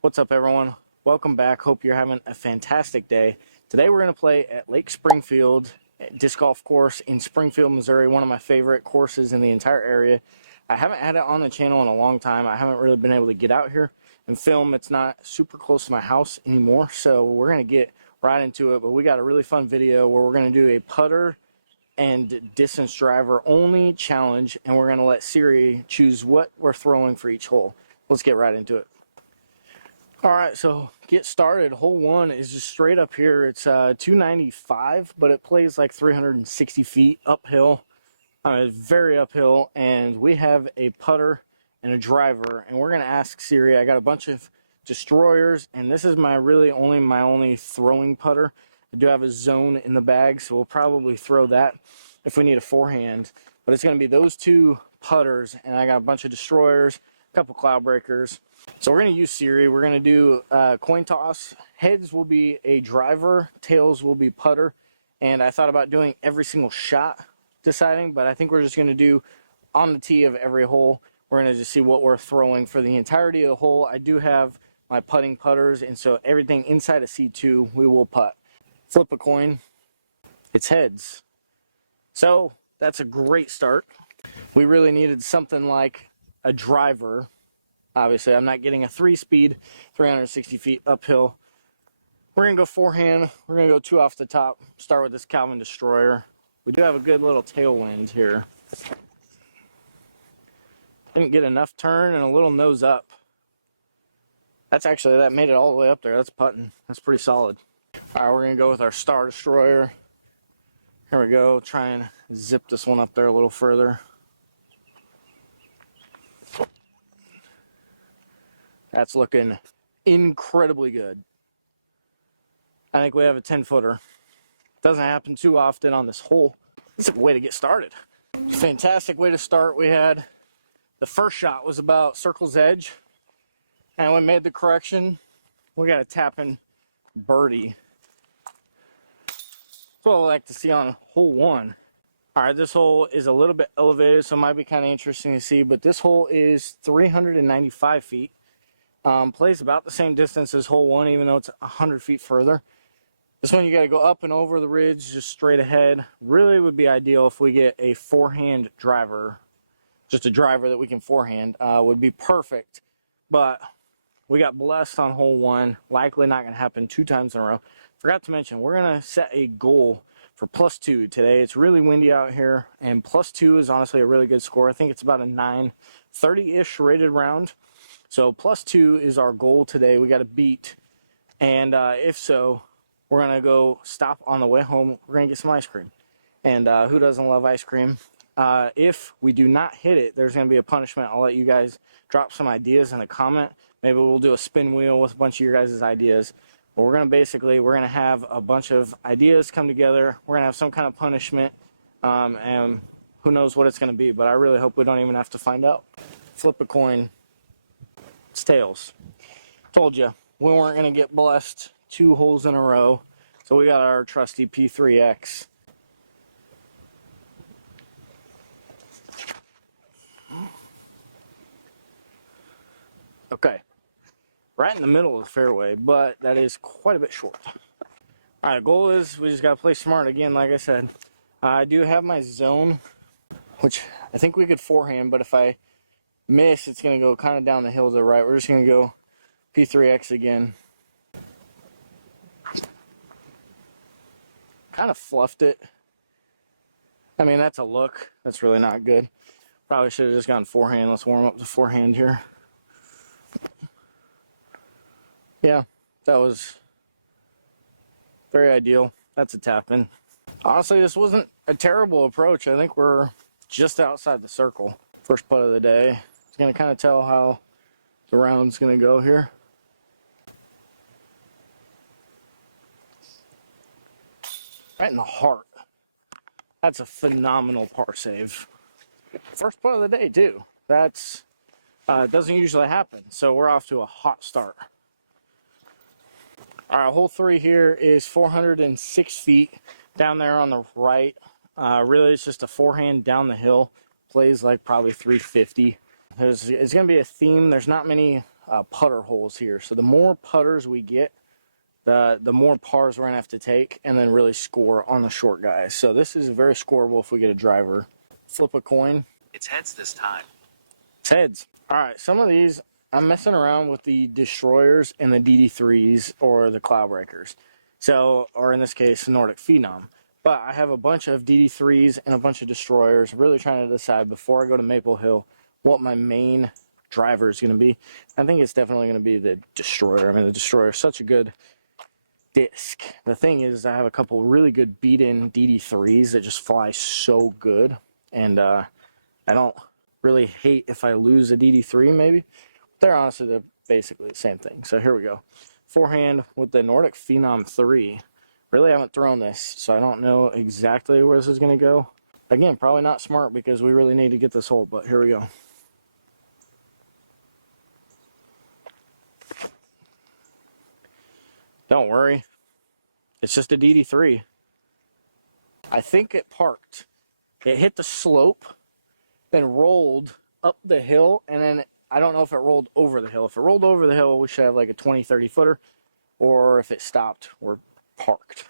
What's up, everyone? Welcome back. Hope you're having a fantastic day. Today we're going to play at Lake Springfield disc golf course in Springfield, Missouri, one of my favorite courses in the entire area. I haven't had it on the channel in a long time. I haven't really been able to get out here and film. It's not super close to my house anymore, so we're going to get right into it. But we got a really fun video where we're going to do a putter and distance driver only challenge, and we're going to let Siri choose what we're throwing for each hole. Let's get right into it. Alright, so get started. Hole 1 is just straight up here. It's 295, but it plays like 360 feet uphill. It's very uphill, and we have a putter and a driver, and we're going to ask Siri. I got a bunch of destroyers, and this is my only throwing putter. I do have a zone in the bag, so we'll probably throw that if we need a forehand. But it's going to be those two putters, and I got a bunch of destroyers, a couple cloud breakers. So we're going to use Siri. We're going to do coin toss. Heads will be a driver, tails will be putter. And I thought about doing every single shot deciding, but I think we're just going to do on the tee of every hole. We're going to just see what we're throwing for the entirety of the hole. I do have my putting putters, and so everything inside of C2 we will putt. Flip a coin. It's heads. So that's a great start. We really needed something like a driver. Obviously, I'm not getting a 3-speed, 360 feet uphill. We're going to go forehand. We're going to go 2 off the top. Start with this Calvin Destroyer. We do have a good little tailwind here. Didn't get enough turn and a little nose up. That made it all the way up there. That's putting. That's pretty solid. All right, we're going to go with our Star Destroyer. Here we go. Try and zip this one up there a little further. That's looking incredibly good. I think we have a 10-footer. Doesn't happen too often on this hole. It's a way to get started. Fantastic way to start. We had the first shot was about circle's edge, and we made the correction. We got a tapping birdie. That's what I like to see on hole 1. All right, this hole is a little bit elevated, so it might be kind of interesting to see, but this hole is 395 feet. Plays about the same distance as hole 1, even though it's 100 feet further. This one you got to go up and over the ridge, just straight ahead. Really would be ideal if we get a forehand driver, just a driver that we can forehand, would be perfect. But we got blessed on hole 1. Likely not going to happen 2 times in a row. Forgot to mention, we're going to set a goal for +2 today. It's really windy out here, and +2 is honestly a really good score. I think it's about a 930-ish rated round. So +2 is our goal today. We got to beat, and if so, we're gonna go stop on the way home. We're gonna get some ice cream, and who doesn't love ice cream? If we do not hit it, there's gonna be a punishment. I'll let you guys drop some ideas in a comment. Maybe we'll do a spin wheel with a bunch of your guys' ideas. But we're gonna have a bunch of ideas come together. We're gonna have some kind of punishment, and who knows what it's gonna be. But I really hope we don't even have to find out. Flip a coin. It's tails. Told you we weren't going to get blessed 2 holes in a row, so we got our trusty P3X. Okay, right in the middle of the fairway, but that is quite a bit short. All right, goal is we just got to play smart again. Like I said, I do have my zone, which I think we could forehand, but if I miss, it's going to go kind of down the hill to the right. We're just going to go P3X again. Kind of fluffed it. I mean, that's a look. That's really not good. Probably should have just gone forehand. Let's warm up the forehand here. Yeah, that was very ideal. That's a tap in. Honestly, this wasn't a terrible approach. I think we're just outside the circle. First putt of the day. Going to kind of tell how the round's going to go here. Right in the heart. That's a phenomenal par save. First putt of the day too. That's doesn't usually happen, so we're off to a hot start. All right, hole 3 here is 406 feet down there on the right. Really, it's just a forehand down the hill. Plays like probably 350. It's going to be a theme. There's not many putter holes here. So the more putters we get, the more pars we're going to have to take and then really score on the short guys. So this is very scoreable if we get a driver. Flip a coin. It's heads this time. It's heads. All right, some of these, I'm messing around with the Destroyers and the DD3s or the Cloudbreakers. So, or in this case, Nordic Phenom. But I have a bunch of DD3s and a bunch of Destroyers. Really trying to decide before I go to Maple Hill what my main driver is going to be. I think it's definitely going to be the Destroyer. I mean, the Destroyer is such a good disc. The thing is, I have a couple really good beat-in DD3s that just fly so good. And I don't really hate if I lose a DD3 maybe. They're honestly basically the same thing. So here we go. Forehand with the Nordic Phenom 3. Really haven't thrown this, so I don't know exactly where this is going to go. Again, probably not smart because we really need to get this hole, but here we go. Don't worry. It's just a DD3. I think it parked. It hit the slope, then rolled up the hill, and then I don't know if it rolled over the hill. If it rolled over the hill, we should have like a 20, 30 footer, or if it stopped, we're parked.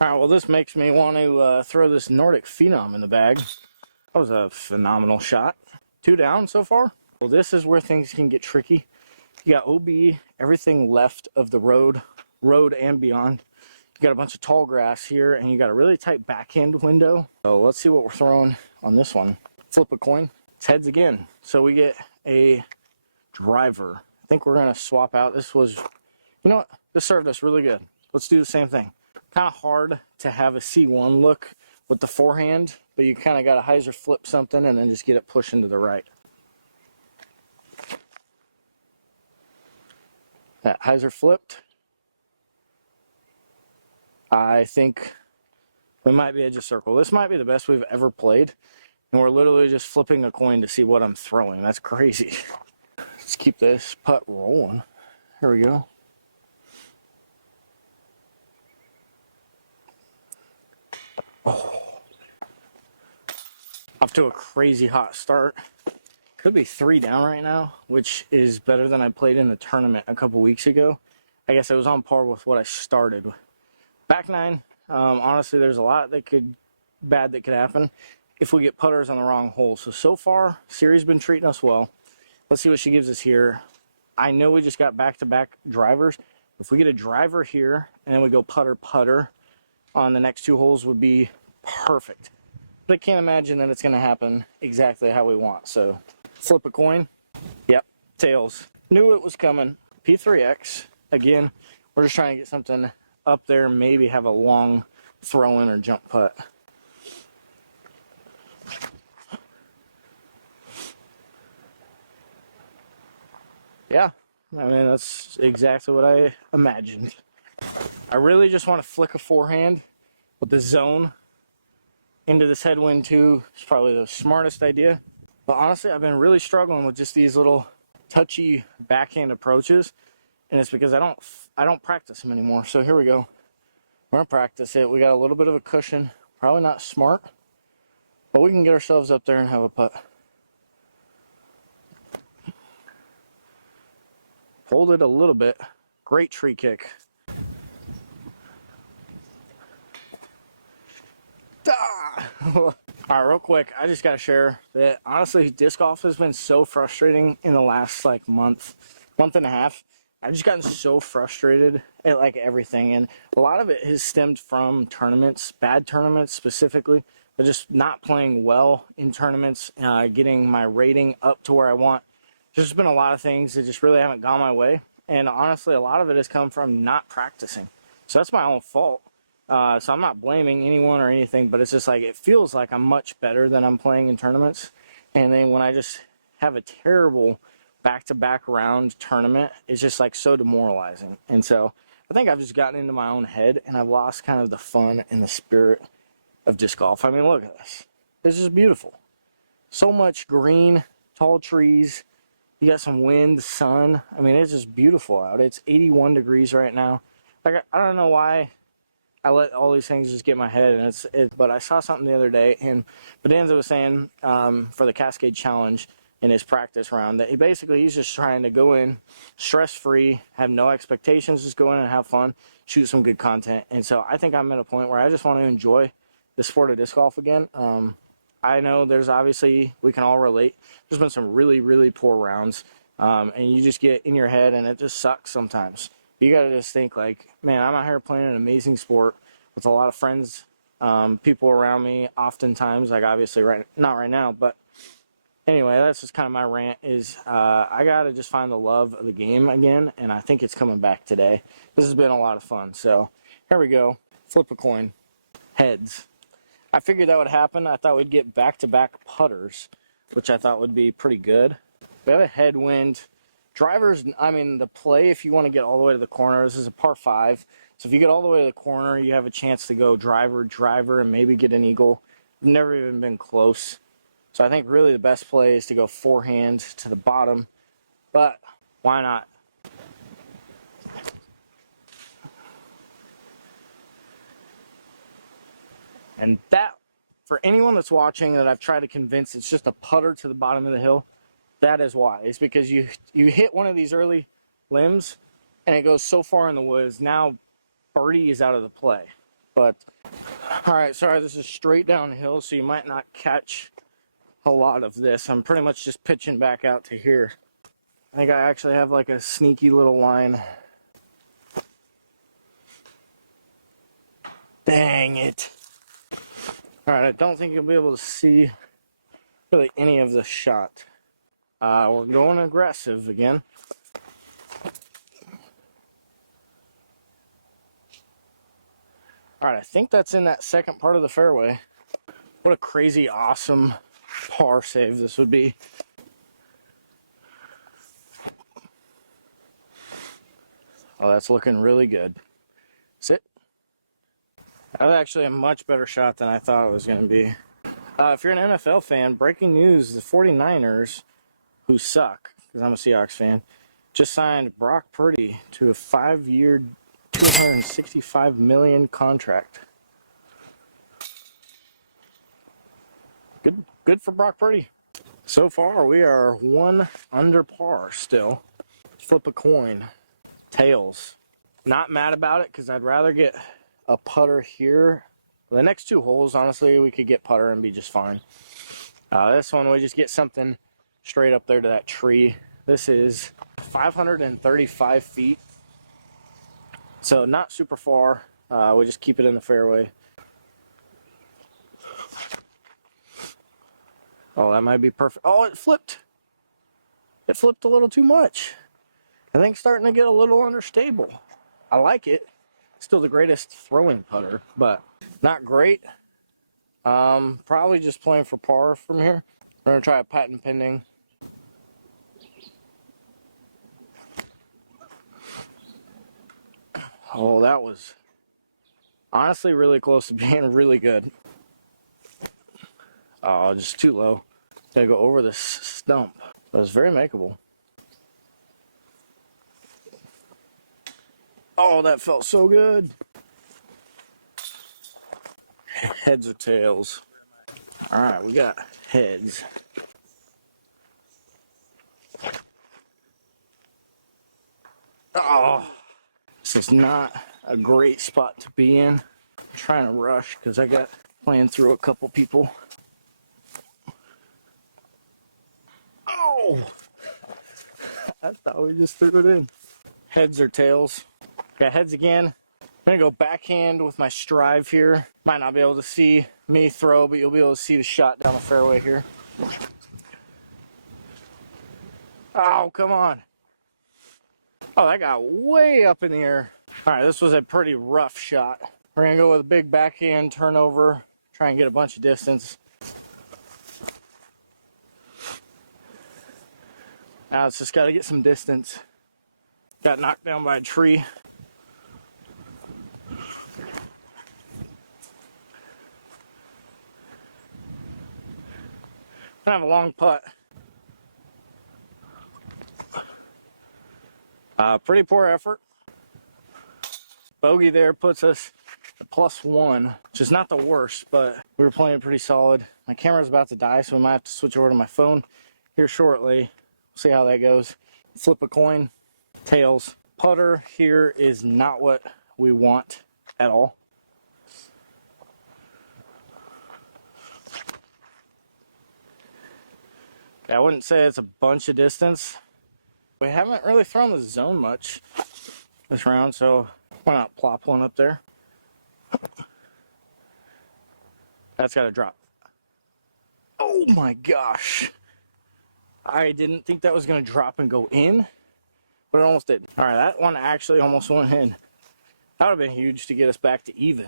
All right, well, this makes me want to throw this Nordic Phenom in the bag. That was a phenomenal shot. 2 down so far. Well, this is where things can get tricky. You got OB, everything left of the road and beyond. You got a bunch of tall grass here, and you got a really tight backhand window. So let's see what we're throwing on this one. Flip a coin. It's heads again. So we get a driver. I think we're going to swap out. This was, you know what? This served us really good. Let's do the same thing. Kind of hard to have a C1 look with the forehand, but you kind of got to hyzer flip something and then just get it pushing to the right. That hyzer flipped. I think we might be edge of circle. This might be the best we've ever played, and we're literally just flipping a coin to see what I'm throwing. That's crazy. Let's keep this putt rolling. Here we go. Oh. Off to a crazy hot start. Could be 3 down right now, which is better than I played in the tournament a couple weeks ago. I guess it was on par with what I started. Back 9, honestly, there's a lot bad that could happen if we get putters on the wrong hole. So far, Siri's been treating us well. Let's see what she gives us here. I know we just got back-to-back drivers. If we get a driver here and then we go putter on the next 2 holes would be perfect. But I can't imagine that it's going to happen exactly how we want. So flip a coin. Yep, tails. Knew it was coming. P3X. Again, we're just trying to get something up there, maybe have a long throw-in or jump putt. Yeah, I mean, that's exactly what I imagined. I really just want to flick a forehand with the zone into this headwind too. It's probably the smartest idea. But honestly, I've been really struggling with just these little touchy backhand approaches, and it's because I don't practice them anymore. So here we go. We're gonna practice it. We got a little bit of a cushion. Probably not smart, but we can get ourselves up there and have a putt. Hold it a little bit. Great tree kick. All right, real quick, I just gotta share that honestly, disc golf has been so frustrating in the last like month and a half. I've just gotten so frustrated at like everything, and a lot of it has stemmed from tournaments, bad tournaments specifically, but just not playing well in tournaments, getting my rating up to where I want. There's just been a lot of things that just really haven't gone my way, and honestly, a lot of it has come from not practicing. So that's my own fault. So I'm not blaming anyone or anything, but it's just like it feels like I'm much better than I'm playing in tournaments. And then when I just have a terrible back-to-back round tournament, it's just like so demoralizing. And so I think I've just gotten into my own head and I've lost kind of the fun and the spirit of disc golf. I mean, look at this. This is beautiful. So much green, tall trees. You got some wind, sun. I mean, it's just beautiful out. It's 81 degrees right now. Like, I don't know why I let all these things just get in my head, and but I saw something the other day, and Bonanza was saying for the Cascade Challenge in his practice round that he's just trying to go in stress-free, have no expectations, just go in and have fun, shoot some good content. And so I think I'm at a point where I just want to enjoy the sport of disc golf again. I know there's obviously, we can all relate, there's been some really, really poor rounds, and you just get in your head and it just sucks sometimes. You got to just think like, man, I'm out here playing an amazing sport with a lot of friends, people around me oftentimes, like obviously not right now, but anyway, that's just kind of my rant is I got to just find the love of the game again, and I think it's coming back today. This has been a lot of fun. So here we go. Flip a coin. Heads. I figured that would happen. I thought we'd get back-to-back putters, which I thought would be pretty good. We have a headwind. Drivers, I mean, the play, if you want to get all the way to the corner, this is a par 5. So if you get all the way to the corner, you have a chance to go driver, and maybe get an eagle. Never even been close. So I think really the best play is to go forehand to the bottom, but why not? And that, for anyone that's watching that I've tried to convince it's just a putter to the bottom of the hill, that is why. It's because you hit one of these early limbs and it goes so far in the woods, now birdie is out of the play. But, all right, sorry, this is straight downhill, so you might not catch a lot of this. I'm pretty much just pitching back out to here. I think I actually have like a sneaky little line. Dang it. Alright, I don't think you'll be able to see really any of the shot. We're going aggressive again. Alright, I think that's in that second part of the fairway. What a crazy, awesome par save this would be. Oh, that's looking really good. Sit. That was actually a much better shot than I thought it was going to be. If you're an NFL fan, breaking news, the 49ers, who suck, because I'm a Seahawks fan, just signed Brock Purdy to a 5-year, $265 million contract. Good for Brock Purdy. So far, we are 1 under par still. Flip a coin. Tails. Not mad about it because I'd rather get a putter here. The next 2 holes, honestly, we could get putter and be just fine. This one, we just get something straight up there to that tree. This is 535 feet. So not super far. We just keep it in the fairway. Oh, that might be perfect. Oh, it flipped. It flipped a little too much. I think it's starting to get a little unstable. I like it. Still the greatest throwing putter, but not great. Probably just playing for par from here. We're going to try a patent pending. Oh, that was honestly really close to being really good. Oh, just too low. Gotta go over this stump. That was very makeable. Oh, that felt so good. Heads or tails? All right, we got heads. Oh, this is not a great spot to be in. I'm trying to rush because I got playing through a couple people. Oh, I thought we just threw it in. Heads or tails? Got heads again. I'm gonna go backhand with my strive here. Might not be able to see me throw, but you'll be able to see the shot down the fairway here. Oh, come on. Oh, that got way up in the air. All right, this was a pretty rough shot. We're gonna go with a big backhand turnover, try and get a bunch of distance. Now it's just gotta get some distance. Got knocked down by a tree. I have a long putt. Pretty poor effort. Bogey there puts us at +1, which is not the worst, but we were playing pretty solid. My camera's about to die, so we might have to switch over to my phone here shortly. See how that goes. Flip a coin. Tails. Putter here is not what we want at all. I wouldn't say it's a bunch of distance. We haven't really thrown the zone much this round, so why not plop one up there? That's got to drop. Oh my gosh. I didn't think that was going to drop and go in, but it almost did. All right, that one actually almost went in. That would have been huge to get us back to even.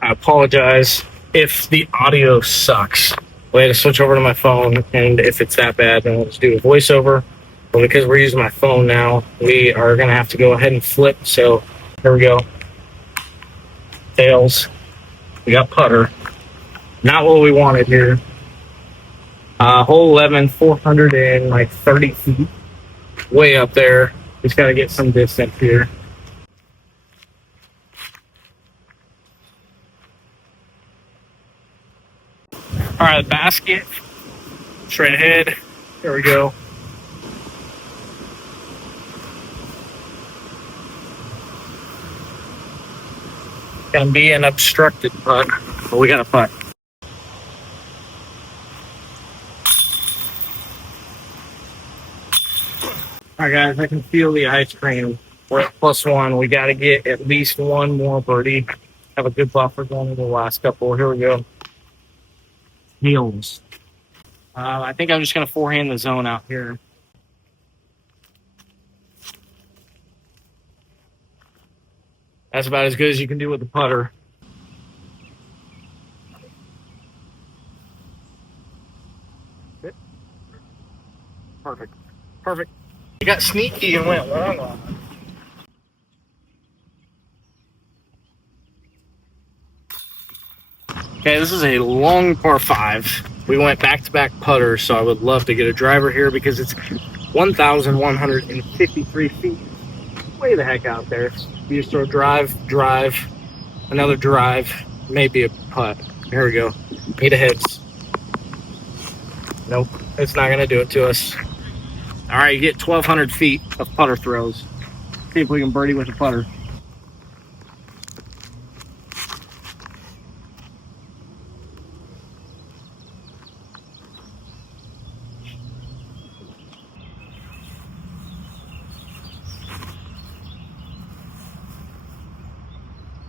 I apologize if the audio sucks. We had to switch over to my phone, and if it's that bad, then we'll just do a voiceover. But because we're using my phone now, we are going to have to go ahead and flip. So here we go. Tails. We got putter. Not what we wanted here. Hole 11, 430 feet. Way up there. Just got to get some distance here. All right, basket. Straight ahead. There we go. Gonna be an obstructed putt, but we got a putt. All right, guys, I can feel the ice cream. We're at +1. We got to get at least one more birdie. Have a good buffer going into the last couple. Here we go. Heels. I think I'm just gonna forehand the zone out here. That's about as good as you can do with the putter. Perfect. Perfect. You got sneaky and went long on it. Okay, this is a long par 5. We went back-to-back putters, so I would love to get a driver here because it's 1,153 feet. Way the heck out there. You just throw drive, drive, another drive, maybe a putt. Here we go. Need a hits. Nope, it's not going to do it to us. All right, you get 1,200 feet of putter throws. See if we can birdie with a putter.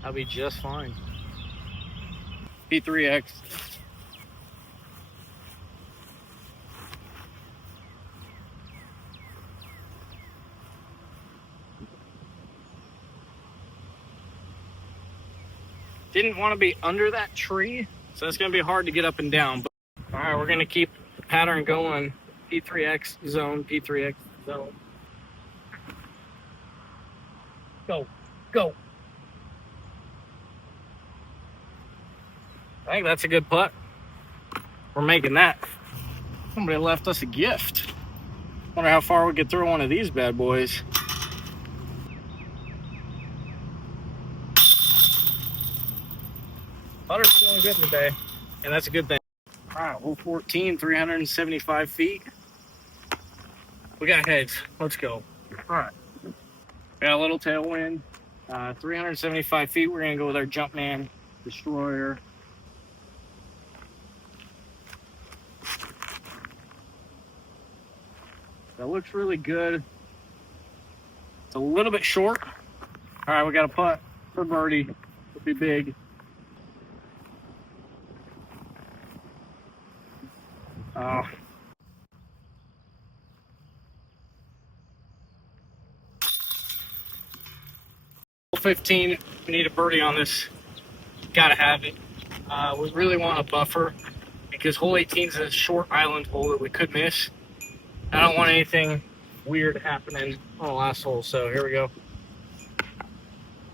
I'll be just fine. P3X. Didn't want to be under that tree, so it's going to be hard to get up and down. But, all right, we're going to keep the pattern going. P3X zone, P3X zone. Go, go. I think that's a good putt. We're making that. Somebody left us a gift. Wonder how far we could throw one of these bad boys. Putter's feeling good today, and that's a good thing. All right, hole 14, 375 feet. We got heads. Let's go. All right. Got a little tailwind. 375 feet. We're going to go with our Jumpman Destroyer. That looks really good. It's a little bit short. All right, we got a putt for birdie. It'll be big. Oh. 15. We need a birdie on this. Gotta have it. We really want a buffer because hole 18 is a short island hole that we could miss. I don't want anything weird happening on the last hole, so here we go.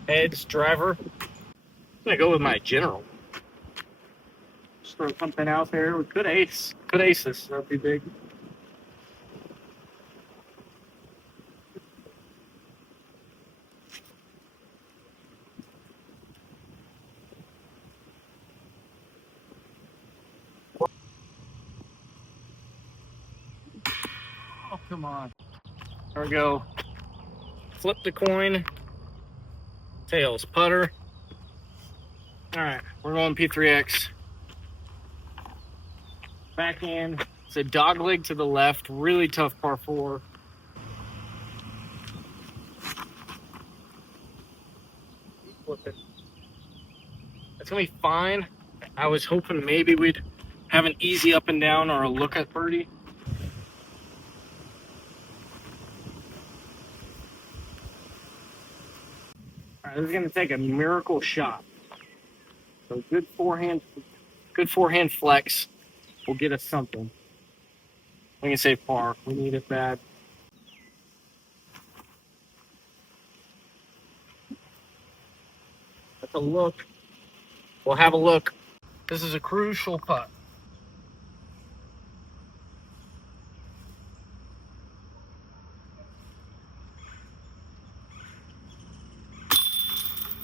Heads, driver. I'm gonna go with my general. Just throw something out there. We could ace. Could ace this. That'd be big. Come on. There we go. Flip the coin. Tails, putter. All right, we're going P3X. Backhand. It's a dog leg to the left. Really tough par 4. Flip it. It's gonna be fine. I was hoping maybe we'd have an easy up and down or a look at birdie. All right, this is gonna take a miracle shot. So good forehand flex will get us something. We can say par. We need it bad. That's a look. We'll have a look. This is a crucial putt.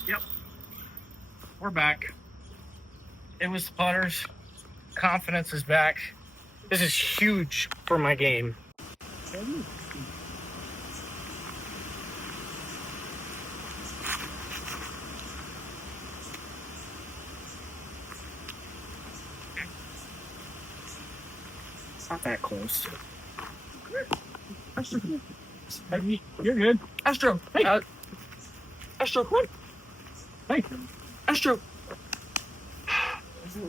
Yep. We're back. It was the putters. Confidence is back. This is huge for my game. It's not that close. Astro, hey, you're good. Astro, hey. Astro, quick. Hey, Astro. Astro.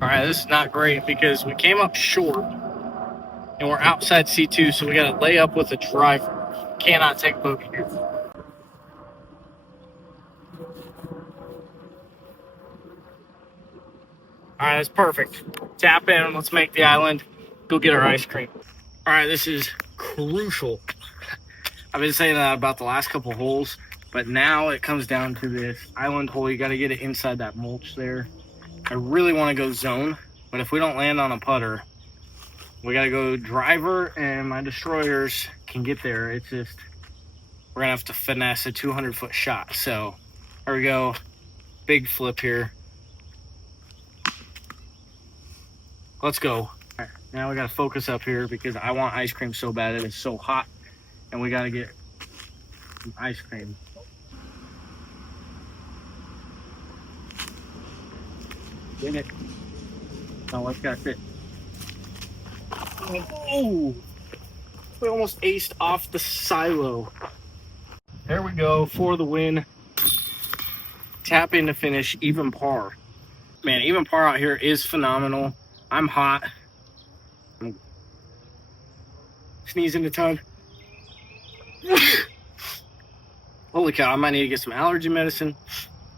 All right, this is not great because we came up short and we're outside C2, so we got to lay up with a driver. Cannot take bogey here. All right, that's perfect. Tap in. Let's make the island. Go get our ice cream. All right, this is crucial. I've been saying that about the last couple holes, but now it comes down to this island hole. You got to get it inside that mulch there. I really want to go zone, but if we don't land on a putter, we got to go driver, and my destroyers can get there. It's just, we're going to have to finesse a 200-foot shot. So there we go. Big flip here. Let's go. All right, now we got to focus up here because I want ice cream so bad. It is so hot, and we got to get some ice cream. Get it. No, let's got it. Oh, we almost aced off the silo. There we go for the win. Tap in to finish, even par. Man, even par out here is phenomenal. I'm hot. I'm sneezing a ton. Holy cow, I might need to get some allergy medicine.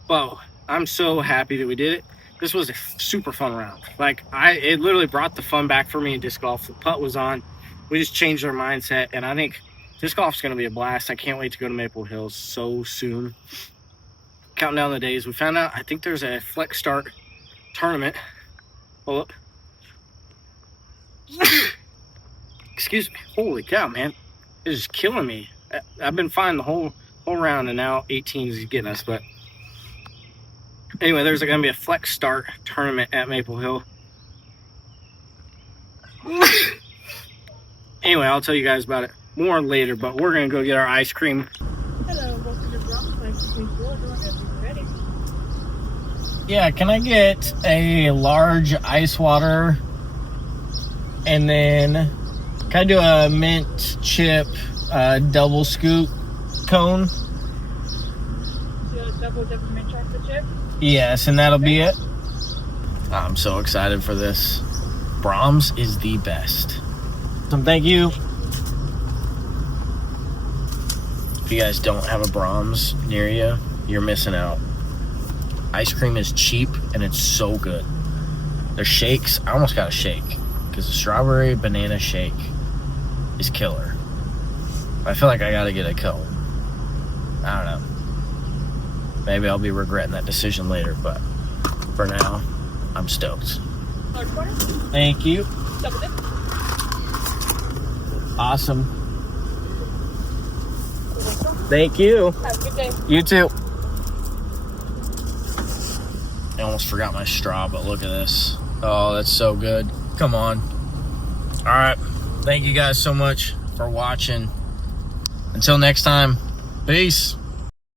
Wow, I'm so happy that we did it. This was a super fun round. Like, it literally brought the fun back for me in disc golf. The putt was on. We just changed our mindset, and I think disc golf's going to be a blast. I can't wait to go to Maple Hills so soon. Counting down the days. We found out, I think there's a flex start tournament. Hold up. Excuse me. Holy cow, man. It's just killing me. I've been fine the whole round, and now 18 is getting us, but anyway, there's going to be a flex start tournament at Maple Hill. Anyway, I'll tell you guys about it more later, but we're going to go get our ice cream. Hello, welcome to Brom's Ice Cream Field. Whenever you're ready. Yeah, can I get a large ice water? And then, can I do a mint chip double scoop cone? Do a double mint chocolate chip? Yes, and that'll be it. I'm so excited for this. Brahms is the best. Thank you. If you guys don't have a Brahms near you, you're missing out. Ice cream is cheap and it's so good. Their shakes, I almost got a shake because the strawberry banana shake is killer. I feel like I gotta get a cone. I don't know. Maybe I'll be regretting that decision later, but for now, I'm stoked. Thank you. Awesome. Thank you. Have a good day. You too. I almost forgot my straw, but look at this. Oh, that's so good. Come on. All right. Thank you guys so much for watching. Until next time, peace.